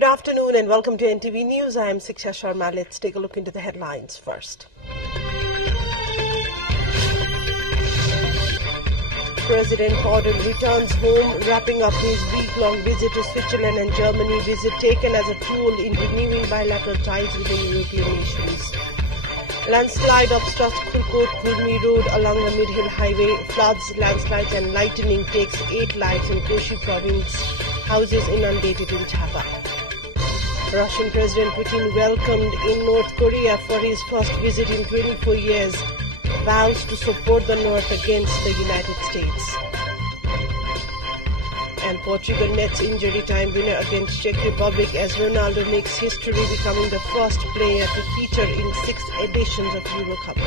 Good afternoon and welcome to NTV News. I am Siksha Sharma. Let's take a look into the headlines first. President Biden returns home, wrapping up his week-long visit to Switzerland and Germany, visit taken as a tool in renewing bilateral ties with the European nations. Landslide obstructs Kurkot-Kurmi Road along the Mid-Hill Highway. Floods, landslides and lightning takes 8 lives in Koshi province. Houses inundated in Java. Russian President Putin welcomed in North Korea for his first visit in 24 years. Vows to support the North against the United States. And Portugal nets injury time winner against Czech Republic as Ronaldo makes history, becoming the first player to feature in 6 editions of Euro Cup.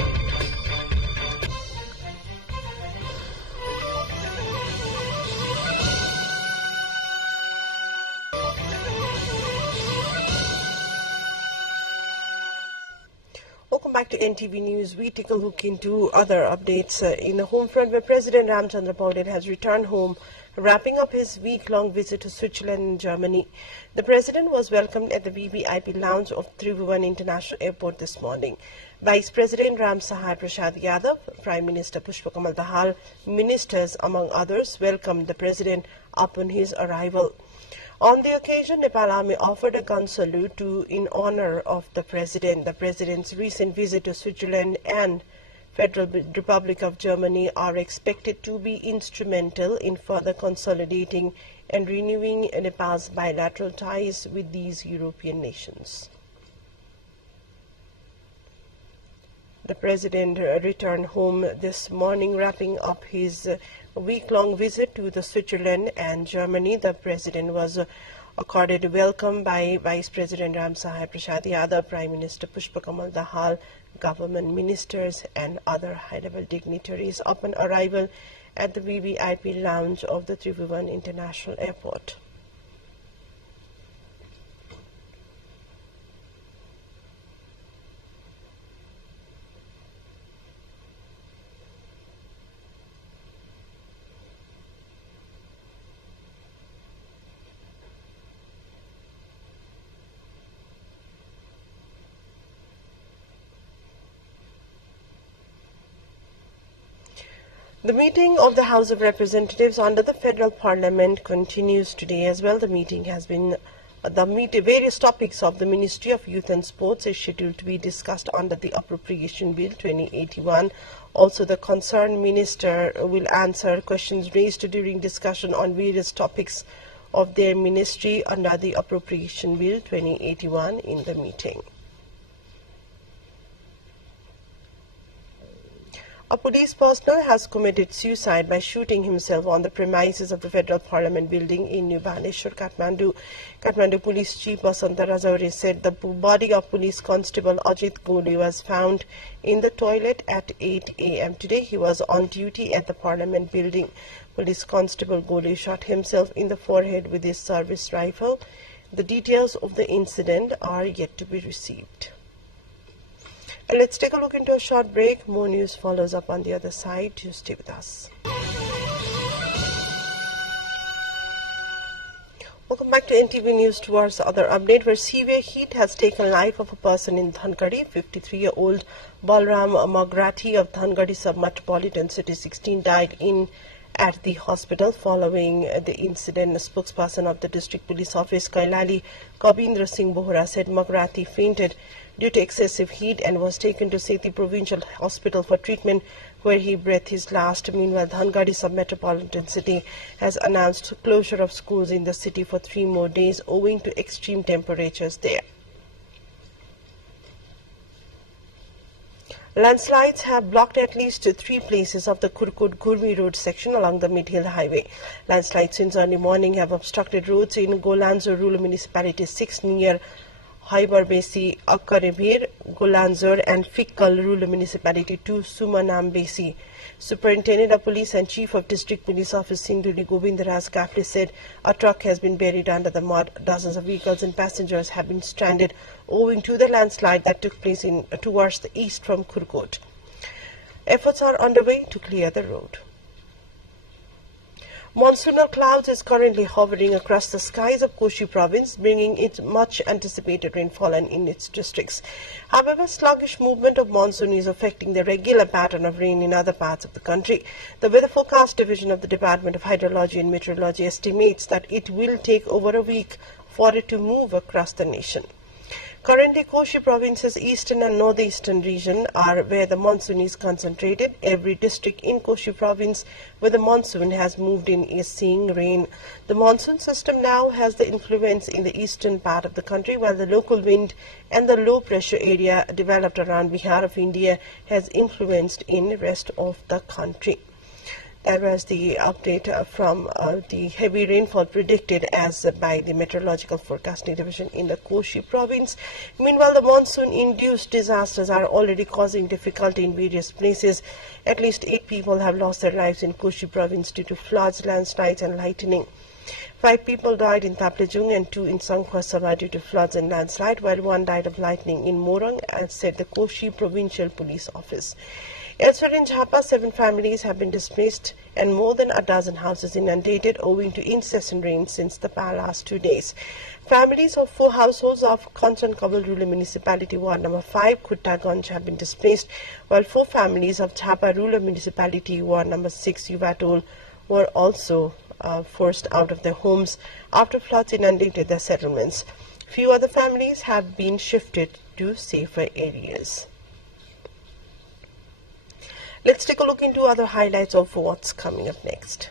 Welcome back to NTV News. We take a look into other updates in the home front, where President Ramchandra Paudel has returned home, wrapping up his week-long visit to Switzerland and Germany. The President was welcomed at the VVIP lounge of Tribhuvan International Airport this morning. Vice President Ram Sahai Prasad Yadav, Prime Minister Pushpa Kamal Dahal, ministers among others welcomed the President upon his arrival. On the occasion, Nepal Army offered a gun salute in honor of the President. The President's recent visit to Switzerland and Federal Republic of Germany are expected to be instrumental in further consolidating and renewing Nepal's bilateral ties with these European nations. The President returned home this morning, wrapping up his week-long visit to the Switzerland and Germany. The President was accorded welcome by Vice President Ram Sahai Prasad Yadav, Prime Minister Pushpa Kamal Dahal, government ministers and other high-level dignitaries upon arrival at the VVIP lounge of the Tribhuvan International Airport. The meeting of the House of Representatives under the Federal Parliament continues today as well. The meeting has been various topics of the Ministry of Youth and Sports is scheduled to be discussed under the Appropriation Bill 2081. Also, the concerned minister will answer questions raised during discussion on various topics of their ministry under the Appropriation Bill 2081 in the meeting. A police personnel has committed suicide by shooting himself on the premises of the Federal Parliament building in New Baneshwar, Kathmandu. Kathmandu Police Chief Basanta Rajauri said the body of Police Constable Ajit Goli was found in the toilet at 8 a.m. today. He was on duty at the Parliament building. Police Constable Goli shot himself in the forehead with his service rifle. The details of the incident are yet to be received. And let's take a look into a short break. More news follows up on the other side. You stay with us. Welcome back to NTV News. Towards the other update, where severe heat has taken life of a person in Dhangadi. 53-year-old Balram Magrathi of Dhangadi Sub-Metropolitan City 16 died at the hospital following the incident. A spokesperson of the District Police Office, Kailali Kabindra Singh Bohra, said Magrathi fainted due to excessive heat and was taken to Sethi Provincial Hospital for treatment, where he breathed his last. Meanwhile, Dhangadi Sub-Metropolitan City has announced closure of schools in the city for 3 more days owing to extreme temperatures there. Landslides have blocked at least 3 places of the Kurkot-Kurmi Road section along the Mid-Hill Highway. Landslides since early morning have obstructed roads in Golanzur Rural Municipality 6 near Haibarbesi, Akkaribir, Golanzur and Fikkal Rural Municipality 2, Sumanambesi. Superintendent of Police and Chief of District Police Office Sindhuli Govindaraj Kafle said a truck has been buried under the mud. Dozens of vehicles and passengers have been stranded owing to the landslide that took place towards the east from Kurkot. Efforts are underway to clear the road. Monsoonal clouds is currently hovering across the skies of Koshi province, bringing it much anticipated rainfall in its districts. However, sluggish movement of monsoon is affecting the regular pattern of rain in other parts of the country. The Weather Forecast Division of the Department of Hydrology and Meteorology estimates that it will take over a week for it to move across the nation. Currently, Koshi province's eastern and northeastern region are where the monsoon is concentrated. Every district in Koshi province where the monsoon has moved in is seeing rain. The monsoon system now has the influence in the eastern part of the country, while the local wind and the low pressure area developed around Bihar of India has influenced in the rest of the country. That was the update from the heavy rainfall predicted as by the Meteorological Forecasting Division in the Koshi province. Meanwhile, the monsoon-induced disasters are already causing difficulty in various places. At least 8 people have lost their lives in Koshi province due to floods, landslides and lightning. 5 people died in Taplejung and 2 in Sangkhwasaba due to floods and landslide, while 1 died of lightning in Morang, as said the Koshi Provincial Police Office. Elsewhere in Jhapa, 7 families have been displaced and more than a dozen houses inundated owing to incessant rain since the last 2 days. Families of 4 households of Kanchankovel Rural Municipality Ward number 5, Khuttaganj, have been displaced, while 4 families of Jhapa Rural Municipality Ward number 6, Yuvatol, were also forced out of their homes after floods inundated their settlements. Few other families have been shifted to safer areas. Let's take a look into other highlights of what's coming up next.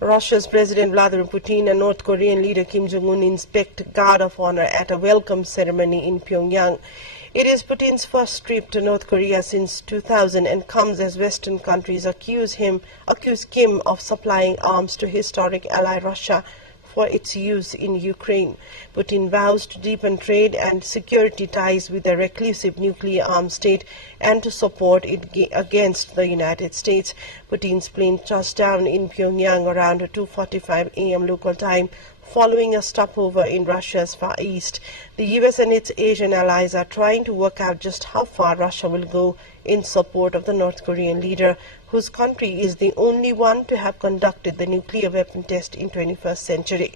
Russia's President Vladimir Putin and North Korean leader Kim Jong-un inspect Guard of Honor at a welcome ceremony in Pyongyang. It is Putin's first trip to North Korea since 2000 and comes as Western countries accuse Kim of supplying arms to historic ally Russia for its use in Ukraine. Putin vows to deepen trade and security ties with the reclusive nuclear-armed state and to support it against the United States. Putin's plane touched down in Pyongyang around 2:45 a.m. local time, following a stopover in Russia's Far East. The U.S. and its Asian allies are trying to work out just how far Russia will go in support of the North Korean leader, whose country is the only one to have conducted the nuclear weapon test in 21st century.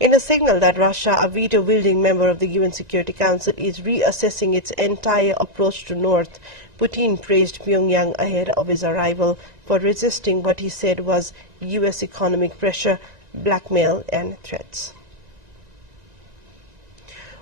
In a signal that Russia, a veto-wielding member of the UN Security Council, is reassessing its entire approach to North, Putin praised Pyongyang ahead of his arrival for resisting what he said was U.S. economic pressure, blackmail and threats.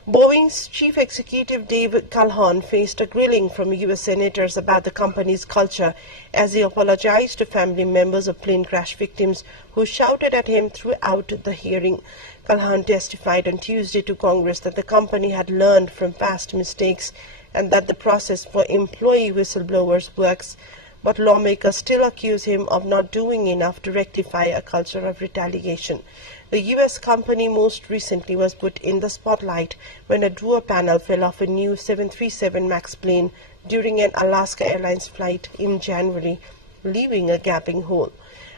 Boeing's chief executive David Calhoun faced a grilling from U.S. senators about the company's culture as he apologized to family members of plane crash victims who shouted at him throughout the hearing. Calhoun testified on Tuesday to Congress that the company had learned from past mistakes and that the process for employee whistleblowers works, but lawmakers still accuse him of not doing enough to rectify a culture of retaliation. The U.S. company most recently was put in the spotlight when a door panel fell off a new 737 MAX plane during an Alaska Airlines flight in January, leaving a gaping hole.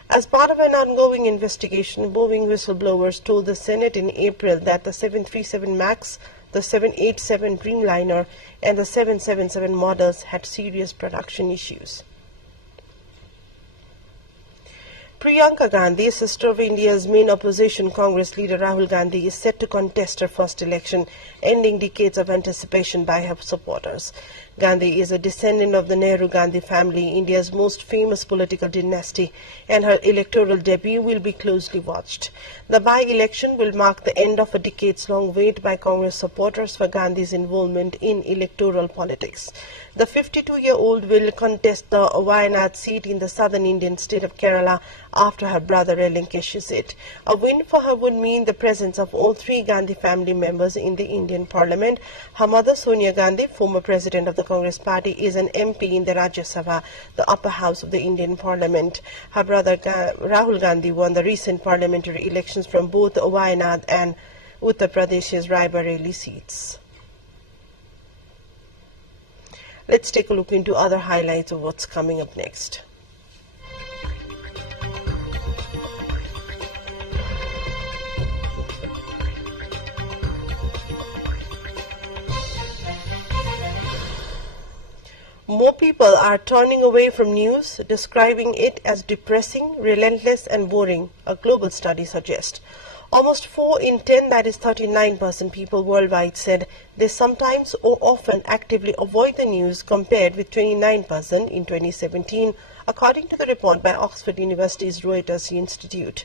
As part of an ongoing investigation, Boeing whistleblowers told the Senate in April that the 737 MAX, the 787 Dreamliner, and the 777 models had serious production issues. Priyanka Gandhi, sister of India's main opposition Congress leader Rahul Gandhi, is set to contest her first election, ending decades of anticipation by her supporters. Gandhi is a descendant of the Nehru-Gandhi family, India's most famous political dynasty, and her electoral debut will be closely watched. The by-election will mark the end of a decades-long wait by Congress supporters for Gandhi's involvement in electoral politics. The 52-year-old will contest the Wayanad seat in the southern Indian state of Kerala after her brother relinquishes it. A win for her would mean the presence of all 3 Gandhi family members in the Indian parliament. Her mother, Sonia Gandhi, former president of the Congress party, is an MP in the Rajya Sabha, the upper house of the Indian parliament. Her brother, Rahul Gandhi, won the recent parliamentary elections from both Wayanad and Uttar Pradesh's Raebareli seats. Let's take a look into other highlights of what's coming up next. More people are turning away from news, describing it as depressing, relentless and boring, a global study suggests. Almost 4 in 10, that is 39% people worldwide, said they sometimes or often actively avoid the news, compared with 29% in 2017, according to the report by Oxford University's Reuters Institute.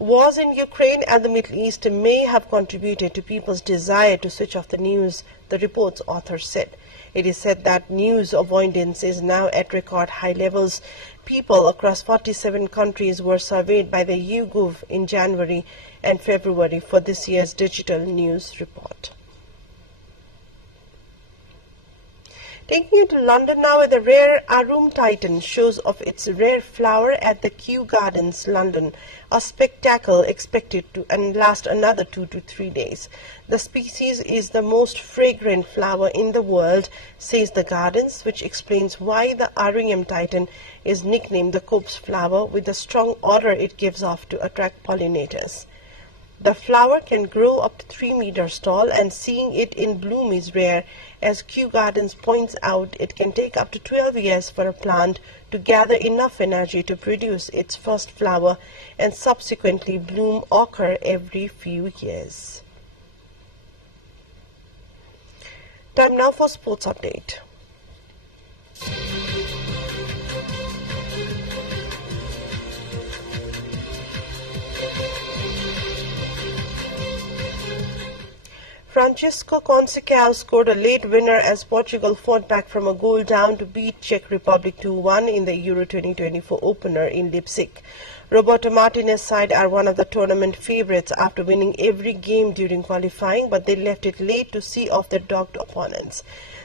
Wars in Ukraine and the Middle East may have contributed to people's desire to switch off the news, the report's author said. It is said that news avoidance is now at record high levels. People across 47 countries were surveyed by the YouGov in January and February for this year's digital news report. Taking you to London now, where the rare Arum Titan shows off its rare flower at the Kew Gardens, London, a spectacle expected to last another 2 to 3 days. The species is the most fragrant flower in the world, says the Gardens, which explains why the Arum Titan is nicknamed the corpse flower, with the strong odor it gives off to attract pollinators. The flower can grow up to 3 meters tall, and seeing it in bloom is rare. As Kew Gardens points out, it can take up to 12 years for a plant to gather enough energy to produce its first flower, and subsequently bloom occur every few years. Time now for sports update. Francisco Conceição scored a late winner as Portugal fought back from a goal down to beat Czech Republic 2-1 in the Euro 2024 opener in Leipzig. Roberto Martinez's side are one of the tournament favourites after winning every game during qualifying, but they left it late to see off their dogged opponents.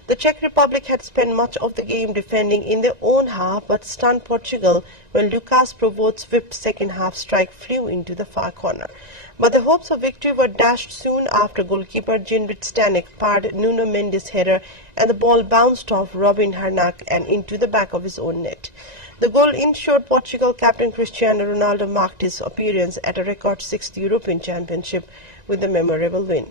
The Czech Republic had spent much of the game defending in their own half, but stunned Portugal when Lucas Provost's whipped second-half strike flew into the far corner. But the hopes of victory were dashed soon after goalkeeper Jindrit Stanek parred Nuno Mendes' header and the ball bounced off Robin Harnack and into the back of his own net. The goal ensured Portugal captain Cristiano Ronaldo marked his appearance at a record 6th European Championship with a memorable win.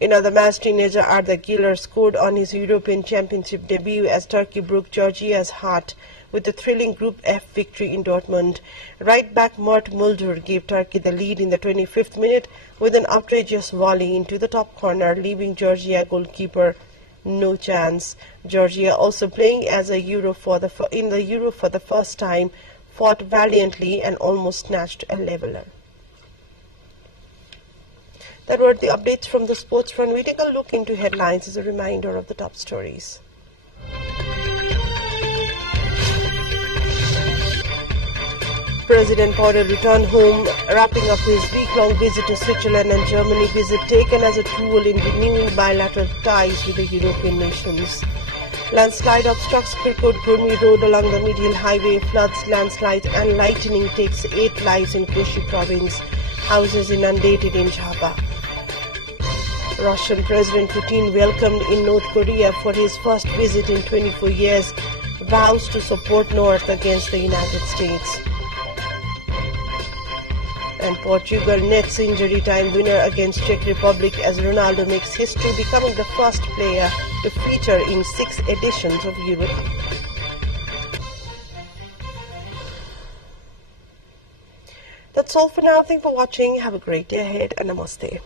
In other match, teenager Arda Güler scored on his European Championship debut as Turkey broke Georgia's heart with a thrilling Group F victory in Dortmund. Right back Mert Mulder gave Turkey the lead in the 25th minute with an outrageous volley into the top corner, leaving Georgia goalkeeper no chance. Georgia, also playing as in the Euro for the first time, fought valiantly and almost snatched a leveller. That were the updates from the sports front. We take a look into headlines as a reminder of the top stories. President Powell returned home, wrapping up his week-long visit to Switzerland and Germany, visit taken as a tool in renewing bilateral ties with the European nations. Landslide obstructs Kirkuk-Gurmi Road along the Mid-Hill Highway. Floods, landslides and lightning takes 8 lives in Koshi province. Houses inundated in Java. Russian President Putin, welcomed in North Korea for his first visit in 24 years, vows to support North against the United States. And Portugal nets injury time winner against Czech Republic as Ronaldo makes history, becoming the first player to feature in 6 editions of Euro Cup. That's all for now. Thank you for watching. Have a great day ahead and namaste.